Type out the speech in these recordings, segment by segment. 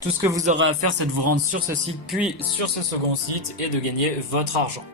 Tout ce que vous aurez à faire, c'est de vous rendre sur ce site, puis sur ce second site et de gagner votre argent.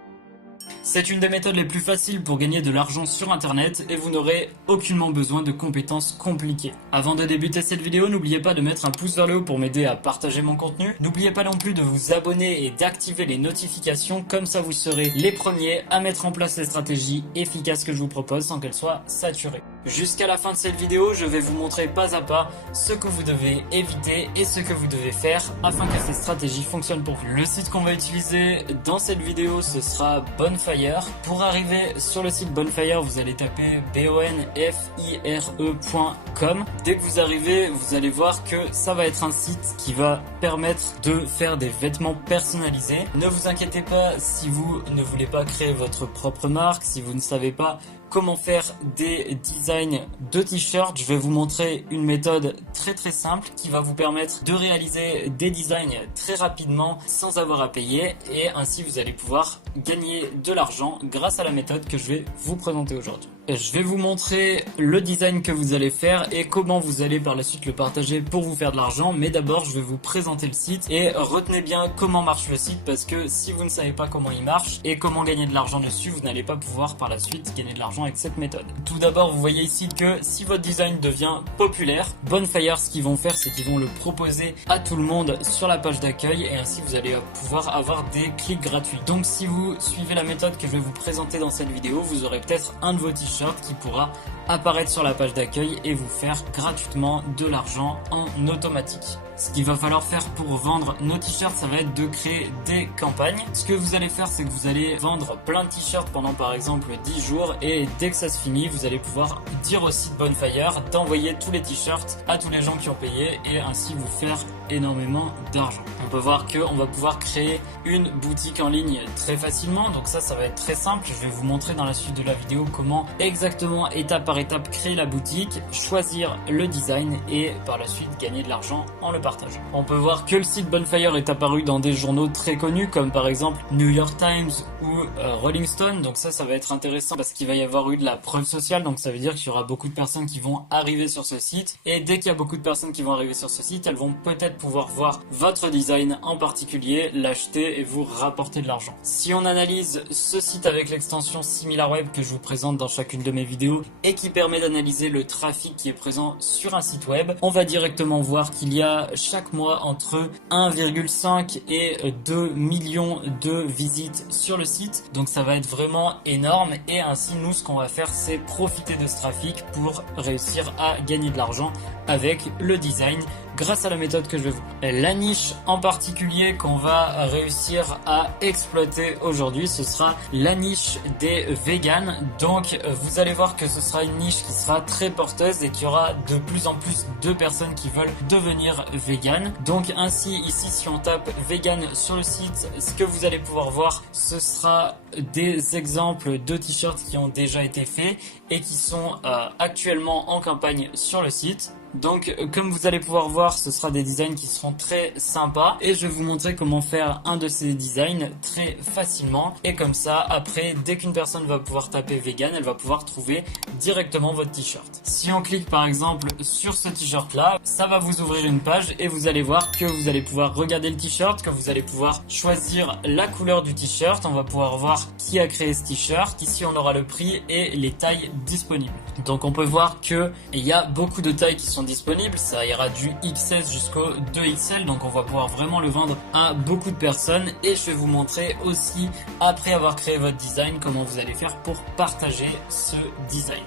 C'est une des méthodes les plus faciles pour gagner de l'argent sur internet et vous n'aurez aucunement besoin de compétences compliquées. Avant de débuter cette vidéo, n'oubliez pas de mettre un pouce vers le haut pour m'aider à partager mon contenu. N'oubliez pas non plus de vous abonner et d'activer les notifications, comme ça vous serez les premiers à mettre en place les stratégies efficaces que je vous propose sans qu'elles soient saturées. Jusqu'à la fin de cette vidéo, je vais vous montrer pas à pas ce que vous devez éviter et ce que vous devez faire afin que ces stratégies fonctionnent pour vous. Le site qu'on va utiliser dans cette vidéo, ce sera Bonfire. Pour arriver sur le site Bonfire, vous allez taper bonfire.com. Dès que vous arrivez, vous allez voir que ça va être un site qui va permettre de faire des vêtements personnalisés. Ne vous inquiétez pas si vous ne voulez pas créer votre propre marque, si vous ne savez pas comment faire des designs de t-shirts. Je vais vous montrer une méthode très simple qui va vous permettre de réaliser des designs très rapidement sans avoir à payer, et ainsi vous allez pouvoir gagner de l'argent grâce à la méthode que je vais vous présenter aujourd'hui. Je vais vous montrer le design que vous allez faire et comment vous allez par la suite le partager pour vous faire de l'argent. Mais d'abord, je vais vous présenter le site et retenez bien comment marche le site, parce que si vous ne savez pas comment il marche et comment gagner de l'argent dessus, vous n'allez pas pouvoir par la suite gagner de l'argent avec cette méthode. Tout d'abord, vous voyez ici que si votre design devient populaire, Bonfire, ce qu'ils vont faire, c'est qu'ils vont le proposer à tout le monde sur la page d'accueil et ainsi vous allez pouvoir avoir des clics gratuits. Donc si vous suivez la méthode que je vais vous présenter dans cette vidéo, vous aurez peut-être un de vos t-shirts qui pourra apparaître sur la page d'accueil et vous faire gratuitement de l'argent en automatique. Ce qu'il va falloir faire pour vendre nos t-shirts, ça va être de créer des campagnes. Ce que vous allez faire, c'est que vous allez vendre plein de t-shirts pendant par exemple 10 jours et dès que ça se finit, vous allez pouvoir dire au site Bonfire d'envoyer tous les t-shirts à tous les gens qui ont payé et ainsi vous faire énormément d'argent. On peut voir qu'on va pouvoir créer une boutique en ligne très facilement, donc ça va être très simple. Je vais vous montrer dans la suite de la vidéo comment exactement étape par étape créer la boutique, choisir le design et par la suite gagner de l'argent en le partageant. On peut voir que le site Bonfire est apparu dans des journaux très connus comme par exemple New York Times ou Rolling Stone, donc ça va être intéressant parce qu'il va y avoir eu de la preuve sociale, donc ça veut dire qu'il y aura beaucoup de personnes qui vont arriver sur ce site et dès qu'il y a beaucoup de personnes qui vont arriver sur ce site, elles vont peut-être pouvoir voir votre design en particulier, l'acheter et vous rapporter de l'argent. Si on analyse ce site avec l'extension SimilarWeb que je vous présente dans chacune de mes vidéos et qui permet d'analyser le trafic qui est présent sur un site web, on va directement voir qu'il y a chaque mois entre 1,5 et 2 millions de visites sur le site, donc ça va être vraiment énorme et ainsi nous ce qu'on va faire c'est profiter de ce trafic pour réussir à gagner de l'argent avec le design grâce à la méthode que je vais vous. La niche en particulier qu'on va réussir à exploiter aujourd'hui, ce sera la niche des véganes. Donc vous allez voir que ce sera une niche qui sera très porteuse et qu'il y aura de plus en plus de personnes qui veulent devenir véganes. Donc ainsi ici si on tape vegan sur le site, ce que vous allez pouvoir voir ce sera des exemples de t-shirts qui ont déjà été faits et qui sont actuellement en campagne sur le site. Donc comme vous allez pouvoir voir, ce sera des designs qui seront très sympas et je vais vous montrer comment faire un de ces designs très facilement et comme ça après dès qu'une personne va pouvoir taper vegan, elle va pouvoir trouver directement votre t-shirt. Si on clique par exemple sur ce t-shirt là, ça va vous ouvrir une page et vous allez voir que vous allez pouvoir regarder le t-shirt, que vous allez pouvoir choisir la couleur du t-shirt, on va pouvoir voir qui a créé ce t-shirt, ici on aura le prix et les tailles disponibles. Donc on peut voir que il y a beaucoup de tailles qui sont disponibles, ça ira du XS jusqu'au 2XL, donc on va pouvoir vraiment le vendre à beaucoup de personnes et je vais vous montrer aussi après avoir créé votre design comment vous allez faire pour partager ce design.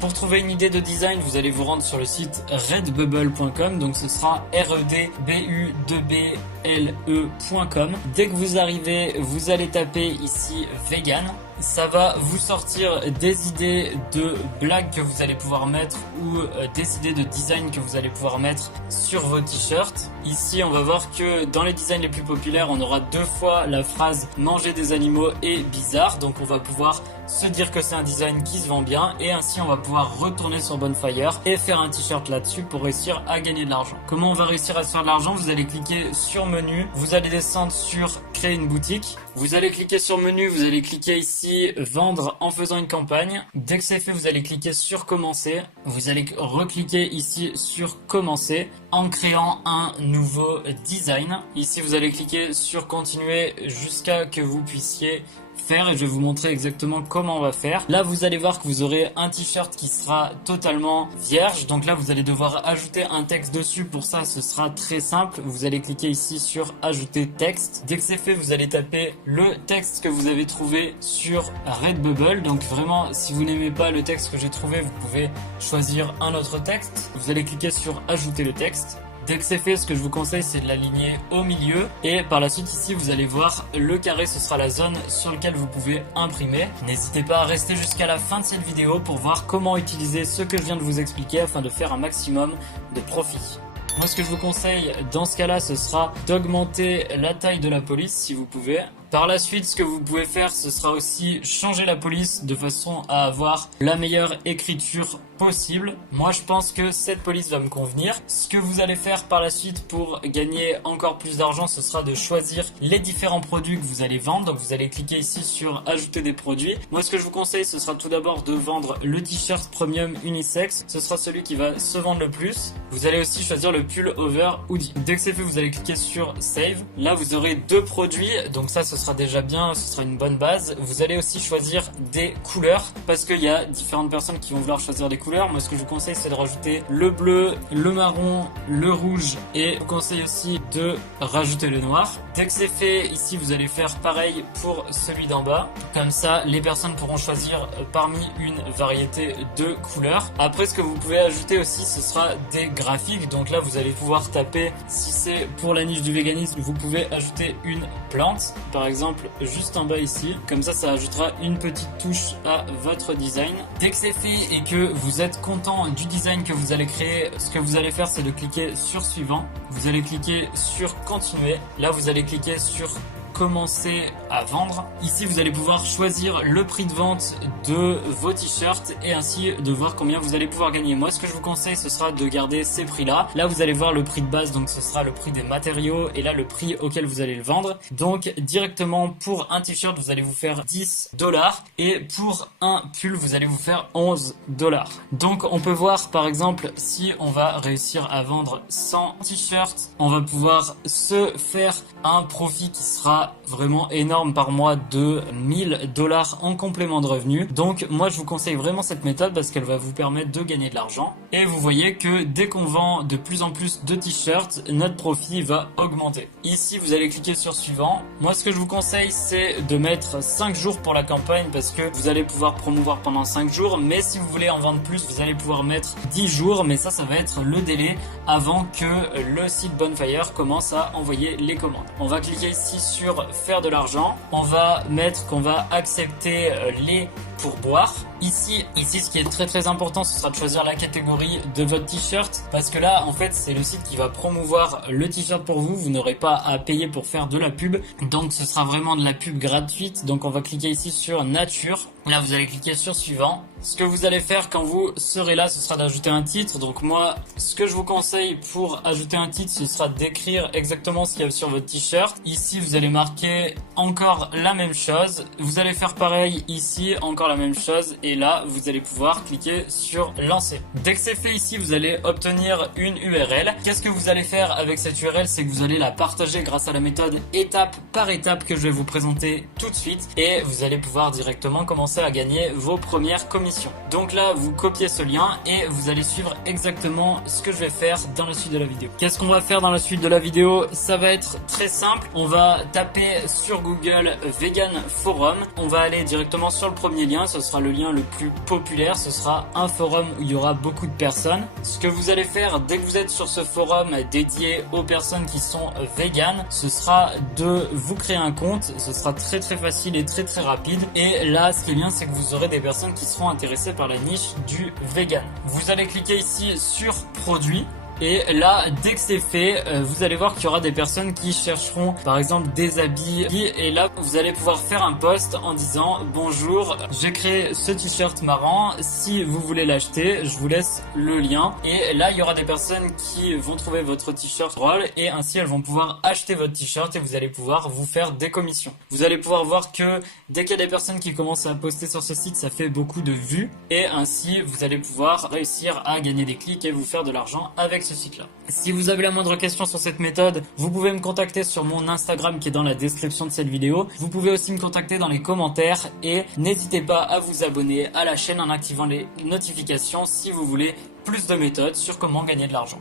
Pour trouver une idée de design, vous allez vous rendre sur le site redbubble.com, donc ce sera redbubble.com. Dès que vous arrivez, vous allez taper ici vegan. Ça va vous sortir des idées de blagues que vous allez pouvoir mettre ou des idées de design que vous allez pouvoir mettre sur vos t-shirts. Ici, on va voir que dans les designs les plus populaires, on aura 2 fois la phrase manger des animaux est bizarre. Donc on va pouvoir se dire que c'est un design qui se vend bien et ainsi on va pouvoir retourner sur Bonfire et faire un t-shirt là-dessus pour réussir à gagner de l'argent. Comment on va réussir à se faire de l'argent? Vous allez cliquer sur menu, vous allez descendre sur créer une boutique, vous allez cliquer sur menu, vous allez cliquer ici vendre en faisant une campagne. Dès que c'est fait, vous allez cliquer sur commencer, vous allez recliquer ici sur commencer en créant un nouveau design. Ici vous allez cliquer sur continuer jusqu'à que vous puissiez faire et je vais vous montrer exactement comment on va faire. Là vous allez voir que vous aurez un t-shirt qui sera totalement vierge, donc là vous allez devoir ajouter un texte dessus. Pour ça ce sera très simple, vous allez cliquer ici sur ajouter texte. Dès que c'est fait, vous allez taper le texte que vous avez trouvé sur Redbubble. Donc vraiment, si vous n'aimez pas le texte que j'ai trouvé, vous pouvez choisir un autre texte. Vous allez cliquer sur ajouter le texte. Dès que c'est fait, ce que je vous conseille, c'est de l'aligner au milieu. Et par la suite, ici, vous allez voir le carré, ce sera la zone sur laquelle vous pouvez imprimer. N'hésitez pas à rester jusqu'à la fin de cette vidéo pour voir comment utiliser ce que je viens de vous expliquer afin de faire un maximum de profit. Moi, ce que je vous conseille dans ce cas-là, ce sera d'augmenter la taille de la police si vous pouvez. Par la suite, ce que vous pouvez faire, ce sera aussi changer la police de façon à avoir la meilleure écriture possible. Moi, je pense que cette police va me convenir. Ce que vous allez faire par la suite pour gagner encore plus d'argent, ce sera de choisir les différents produits que vous allez vendre. Donc, vous allez cliquer ici sur ajouter des produits. Moi, ce que je vous conseille, ce sera tout d'abord de vendre le t-shirt premium unisex. Ce sera celui qui va se vendre le plus. Vous allez aussi choisir le pull over hoodie. Dès que c'est fait, vous allez cliquer sur save. Là, vous aurez deux produits. Donc ça, ce sera déjà bien, ce sera une bonne base. Vous allez aussi choisir des couleurs parce qu'il y a différentes personnes qui vont vouloir choisir des couleurs. Moi, ce que je vous conseille, c'est de rajouter le bleu, le marron, le rouge et je vous conseille aussi de rajouter le noir. Dès que c'est fait, ici, vous allez faire pareil pour celui d'en bas. Comme ça, les personnes pourront choisir parmi une variété de couleurs. Après, ce que vous pouvez ajouter aussi, ce sera des graphiques. Donc là, vous allez pouvoir taper, si c'est pour la niche du véganisme, vous pouvez ajouter une plante, par exemple, juste en bas ici. Comme ça ajoutera une petite touche à votre design. Dès que c'est fait et que vous êtes content du design que vous allez créer, ce que vous allez faire, c'est de cliquer sur suivant. Vous allez cliquer sur continuer. Là, vous allez cliquer sur commencer à vendre. Ici, vous allez pouvoir choisir le prix de vente de vos t-shirts et ainsi de voir combien vous allez pouvoir gagner. Moi, ce que je vous conseille, ce sera de garder ces prix-là. Là, vous allez voir le prix de base, donc ce sera le prix des matériaux et là, le prix auquel vous allez le vendre. Donc, directement pour un t-shirt, vous allez vous faire 10 $ et pour un pull, vous allez vous faire 11 $. Donc, on peut voir, par exemple, si on va réussir à vendre 100 t-shirts, on va pouvoir se faire un profit qui sera vraiment énorme par mois de 1000 $ en complément de revenus. Donc moi je vous conseille vraiment cette méthode parce qu'elle va vous permettre de gagner de l'argent. Et vous voyez que dès qu'on vend de plus en plus de t-shirts, notre profit va augmenter. Ici vous allez cliquer sur suivant. Moi ce que je vous conseille c'est de mettre 5 jours pour la campagne parce que vous allez pouvoir promouvoir pendant 5 jours. Mais si vous voulez en vendre plus, vous allez pouvoir mettre 10 jours. Mais ça va être le délai avant que le site Bonfire commence à envoyer les commandes. On va cliquer ici sur faire de l'argent. On va mettre qu'on va accepter les pourboires. Ici, ce qui est très important, ce sera de choisir la catégorie de votre t-shirt parce que là, en fait, c'est le site qui va promouvoir le t-shirt pour vous. Vous n'aurez pas à payer pour faire de la pub. Donc, ce sera vraiment de la pub gratuite. Donc, on va cliquer ici sur nature. Là, vous allez cliquer sur suivant. Ce que vous allez faire quand vous serez là, ce sera d'ajouter un titre. Donc moi, ce que je vous conseille pour ajouter un titre, ce sera d'écrire exactement ce qu'il y a sur votre t-shirt. Ici, vous allez marquer encore la même chose. Vous allez faire pareil ici, encore la même chose. Et là, vous allez pouvoir cliquer sur lancer. Dès que c'est fait ici, vous allez obtenir une URL. Qu'est-ce que vous allez faire avec cette URL? C'est que vous allez la partager grâce à la méthode étape par étape que je vais vous présenter tout de suite. Et vous allez pouvoir directement commencer à gagner vos premières commissions. Donc là, vous copiez ce lien et vous allez suivre exactement ce que je vais faire dans la suite de la vidéo. Qu'est-ce qu'on va faire dans la suite de la vidéo? Ça va être très simple. On va taper sur Google Vegan Forum. On va aller directement sur le premier lien. Ce sera le lien le plus populaire. Ce sera un forum où il y aura beaucoup de personnes. Ce que vous allez faire dès que vous êtes sur ce forum dédié aux personnes qui sont véganes, ce sera de vous créer un compte. Ce sera très facile et très rapide. Et là, ce qui est bien, c'est que vous aurez des personnes qui seront intéressées par la niche du vegan. Vous allez cliquer ici sur produits. Et là, dès que c'est fait, vous allez voir qu'il y aura des personnes qui chercheront par exemple des habits. Et là, vous allez pouvoir faire un post en disant bonjour, j'ai créé ce t-shirt marrant. Si vous voulez l'acheter, je vous laisse le lien. Et là, il y aura des personnes qui vont trouver votre t-shirt drôle et ainsi elles vont pouvoir acheter votre t-shirt et vous allez pouvoir vous faire des commissions. Vous allez pouvoir voir que dès qu'il y a des personnes qui commencent à poster sur ce site, ça fait beaucoup de vues et ainsi vous allez pouvoir réussir à gagner des clics et vous faire de l'argent avec ce site-là. Si vous avez la moindre question sur cette méthode, vous pouvez me contacter sur mon Instagram qui est dans la description de cette vidéo. Vous pouvez aussi me contacter dans les commentaires et n'hésitez pas à vous abonner à la chaîne en activant les notifications si vous voulez plus de méthodes sur comment gagner de l'argent.